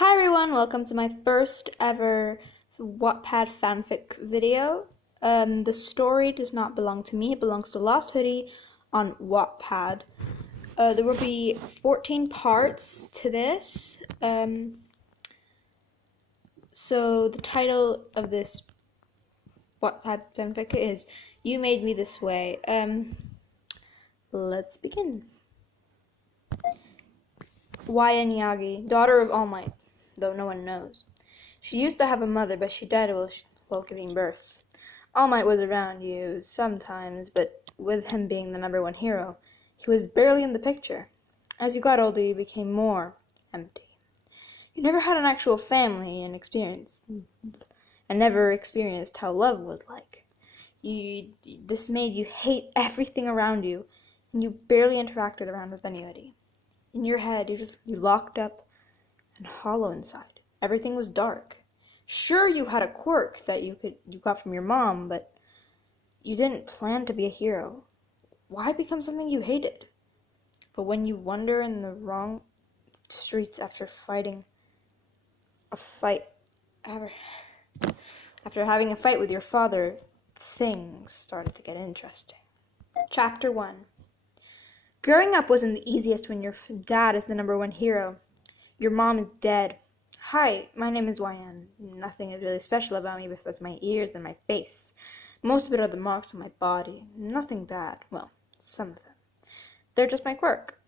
Hi everyone, welcome to my first ever Wattpad Fanfic video. The story does not belong to me, it belongs to Lost Hoodie on Wattpad. There will be 14 parts to this. So the title of this Wattpad Fanfic is You Made Me This Way. Let's begin. Wayan, daughter of All Might, though no one knows. She used to have a mother, but she died while giving birth. All Might was around you sometimes, but with him being the number 1 hero, he was barely in the picture. As you got older, you became more empty. You never had an actual family and never experienced how love was like. This made you hate everything around you, and you barely interacted around with anybody. In your head, you locked up and hollow inside. Everything was dark. Sure, you had a quirk that you got from your mom, but you didn't plan to be a hero. Why become something you hated? But when you wander in the wrong streets after having a fight with your father, things started to get interesting. Chapter 1. Growing up wasn't the easiest when your dad is the number 1 hero. Your mom is dead. Hi, my name is Wayan. Nothing is really special about me besides my ears and my face. Most of it are the marks on my body. Nothing bad. Well, some of them. They're just my quirk.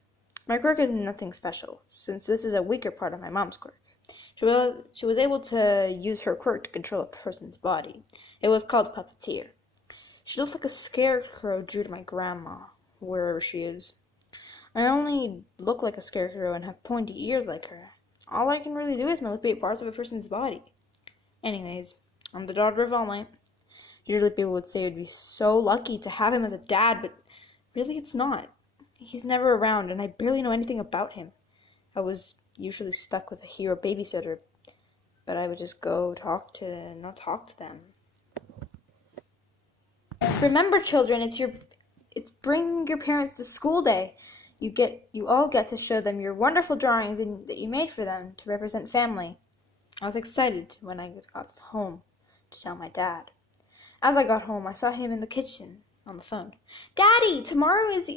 My quirk is nothing special, since this is a weaker part of my mom's quirk. She was able to use her quirk to control a person's body. It was called puppeteer. She looks like a scarecrow drew to my grandma, wherever she is. I only look like a scarecrow and have pointy ears like her. All I can really do is manipulate parts of a person's body. Anyways, I'm the daughter of All Might. Usually people would say it would be so lucky to have him as a dad, but really it's not. He's never around, and I barely know anything about him. I was usually stuck with a hero babysitter, but I would just go not talk to them. Remember, children, it's bring your parents to school day. You all get to show them your wonderful drawings that you made for them to represent family. I was excited when I got home to tell my dad. As I got home, I saw him in the kitchen on the phone. Daddy, tomorrow is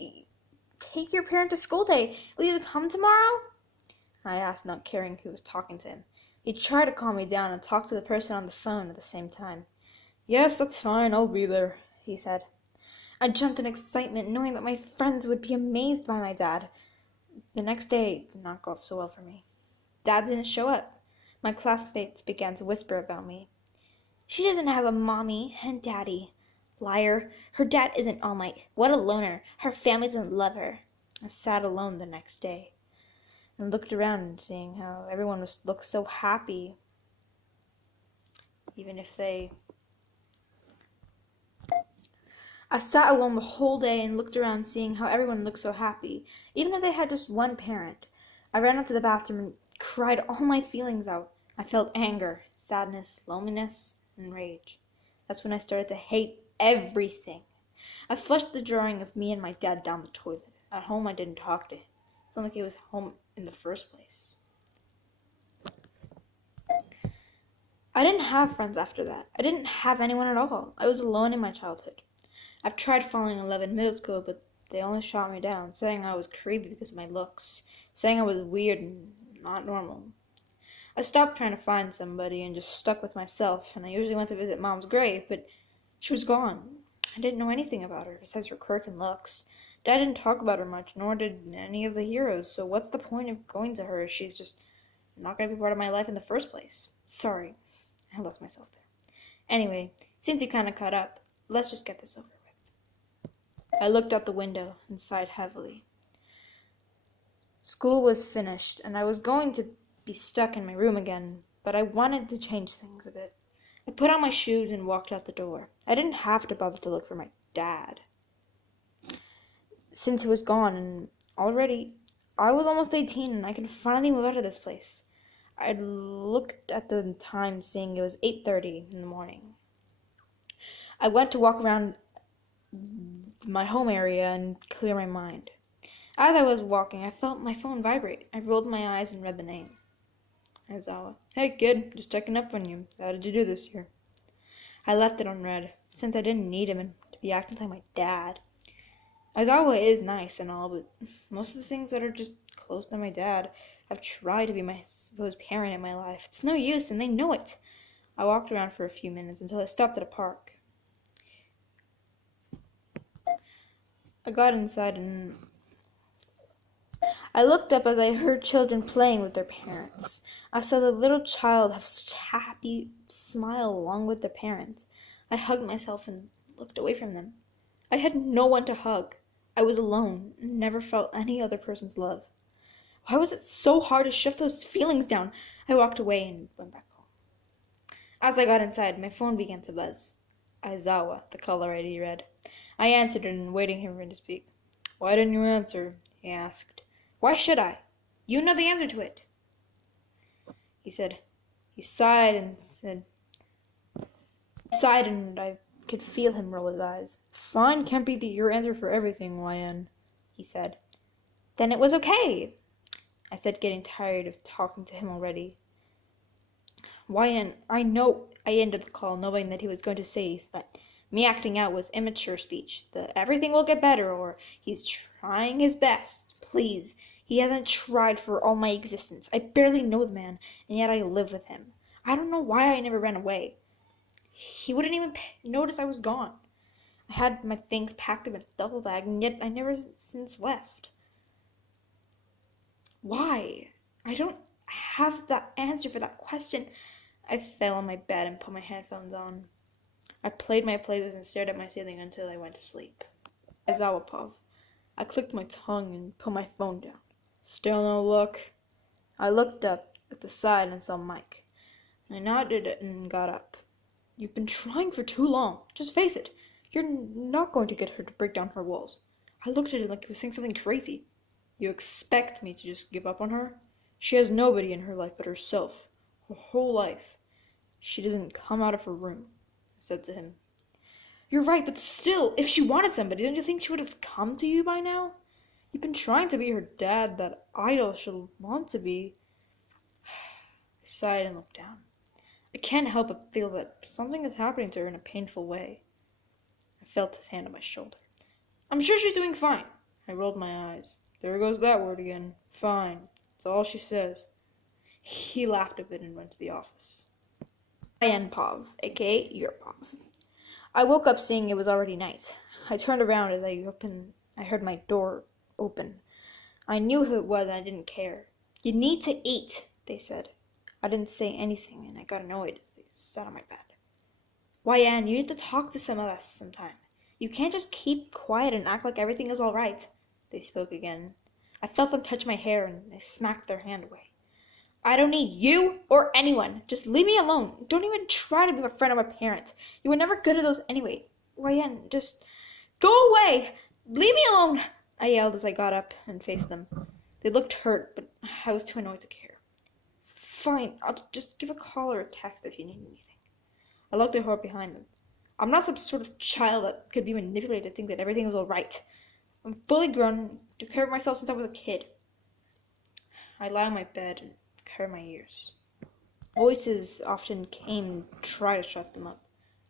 take your parent to school day. Will you come tomorrow? I asked, not caring who was talking to him. He tried to calm me down and talk to the person on the phone at the same time. Yes, that's fine, I'll be there, he said. I jumped in excitement, knowing that my friends would be amazed by my dad. The next day did not go off so well for me. Dad didn't show up. My classmates began to whisper about me. She doesn't have a mommy and daddy. Liar. Her dad isn't All Might. What a loner. Her family doesn't love her. I sat alone the next day and looked around, seeing how everyone looked so happy, even if they... I sat alone the whole day and looked around, seeing how everyone looked so happy, even if they had just one parent. I ran out to the bathroom and cried all my feelings out. I felt anger, sadness, loneliness, and rage. That's when I started to hate everything. I flushed the drawing of me and my dad down the toilet. At home, I didn't talk to him. It's not like he was home in the first place. I didn't have friends after that. I didn't have anyone at all. I was alone in my childhood. I've tried falling in love in middle school, but they only shot me down, saying I was creepy because of my looks, saying I was weird and not normal. I stopped trying to find somebody and just stuck with myself, and I usually went to visit Mom's grave, but she was gone. I didn't know anything about her besides her quirk and looks. Dad didn't talk about her much, nor did any of the heroes, so what's the point of going to her if she's just not going to be part of my life in the first place? Sorry, I lost myself there. Anyway, since you kind of caught up, let's just get this over with. I looked out the window and sighed heavily. School was finished, and I was going to be stuck in my room again, but I wanted to change things a bit. I put on my shoes and walked out the door. I didn't have to bother to look for my dad, since he was gone, and already I was almost 18 and I could finally move out of this place. I looked at the time, seeing it was 8:30 in the morning. I went to walk around my home area and clear my mind. As I was walking, I felt my phone vibrate. I rolled my eyes and read the name. I Aizawa. Hey kid, just checking up on you. How did you do this year? I left it unread, since I didn't need him and to be acting like my dad. Aizawa is nice and all, but most of the things that are just close to my dad, I've tried to be my supposed parent in my life. It's no use, and they know it. I walked around for a few minutes until I stopped at a park. I got inside and I looked up as I heard children playing with their parents. I saw the little child have such a happy smile along with their parents. I hugged myself and looked away from them. I had no one to hug. I was alone and never felt any other person's love. Why was it so hard to shove those feelings down? I walked away and went back home. As I got inside, my phone began to buzz. Aizawa, the caller ID read. I answered it and waiting for him to speak. Why didn't you answer? He asked. Why should I? You know the answer to it. He sighed and I could feel him roll his eyes. Fine can't be your answer for everything, YN, he said. Then it was okay, I said, getting tired of talking to him already. YN, I know. I ended the call knowing that he was going to say that me acting out was immature speech, that everything will get better, or he's trying his best. Please, he hasn't tried for all my existence. I barely know the man, and yet I live with him. I don't know why I never ran away. He wouldn't even notice I was gone. I had my things packed in a duffel bag, and yet I never since left. Why? I don't have the answer for that question. I fell on my bed and put my headphones on. I played my playlist and stared at my ceiling until I went to sleep. Aizawa Pov. I clicked my tongue and put my phone down. Still no luck. I looked up at the side and saw Mike. I nodded and got up. You've been trying for too long. Just face it. You're not going to get her to break down her walls. I looked at him like he was saying something crazy. You expect me to just give up on her? She has nobody in her life but herself. Her whole life. She doesn't come out of her room, I said to him. You're right, but still, if she wanted somebody, don't you think she would have come to you by now? You've been trying to be her dad, that idol she'll want to be. I sighed and looked down. I can't help but feel that something is happening to her in a painful way. I felt his hand on my shoulder. I'm sure she's doing fine. I rolled my eyes. There goes that word again. Fine. That's all she says. He laughed a bit and went to the office. I am Pov, aka your Pov. I woke up seeing it was already night. I turned around as I heard my door open. I knew who it was and I didn't care. You need to eat, they said. I didn't say anything and I got annoyed as they sat on my bed. YN, you need to talk to some of us sometime. You can't just keep quiet and act like everything is all right. They spoke again. I felt them touch my hair and they smacked their hand away. I don't need you or anyone. Just leave me alone. Don't even try to be my friend or my parent. You were never good at those anyways. YN, just go away. Leave me alone, I yelled as I got up and faced them. They looked hurt, but I was too annoyed to care. Fine, I'll just give a call or a text if you need anything. I looked at her behind them. I'm not some sort of child that could be manipulated to think that everything was all right. I'm fully grown and took care of myself since I was a kid. I lie on my bed and cover my ears. Voices often came and tried to shut them up.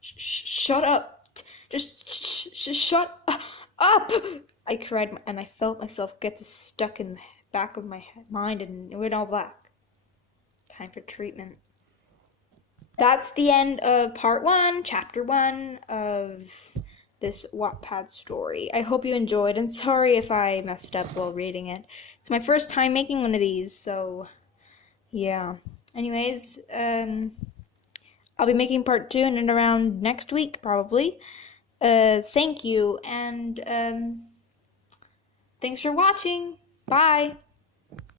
Shut up! Just shut up! I cried, and I felt myself get stuck in the back of my mind, and it went all black. Time for treatment. That's the end of part 1, chapter 1 of this Wattpad story. I hope you enjoyed, and sorry if I messed up while reading it. It's my first time making one of these, so yeah. Anyways, I'll be making part 2 in and around next week, probably. Thank you, and thanks for watching. Bye!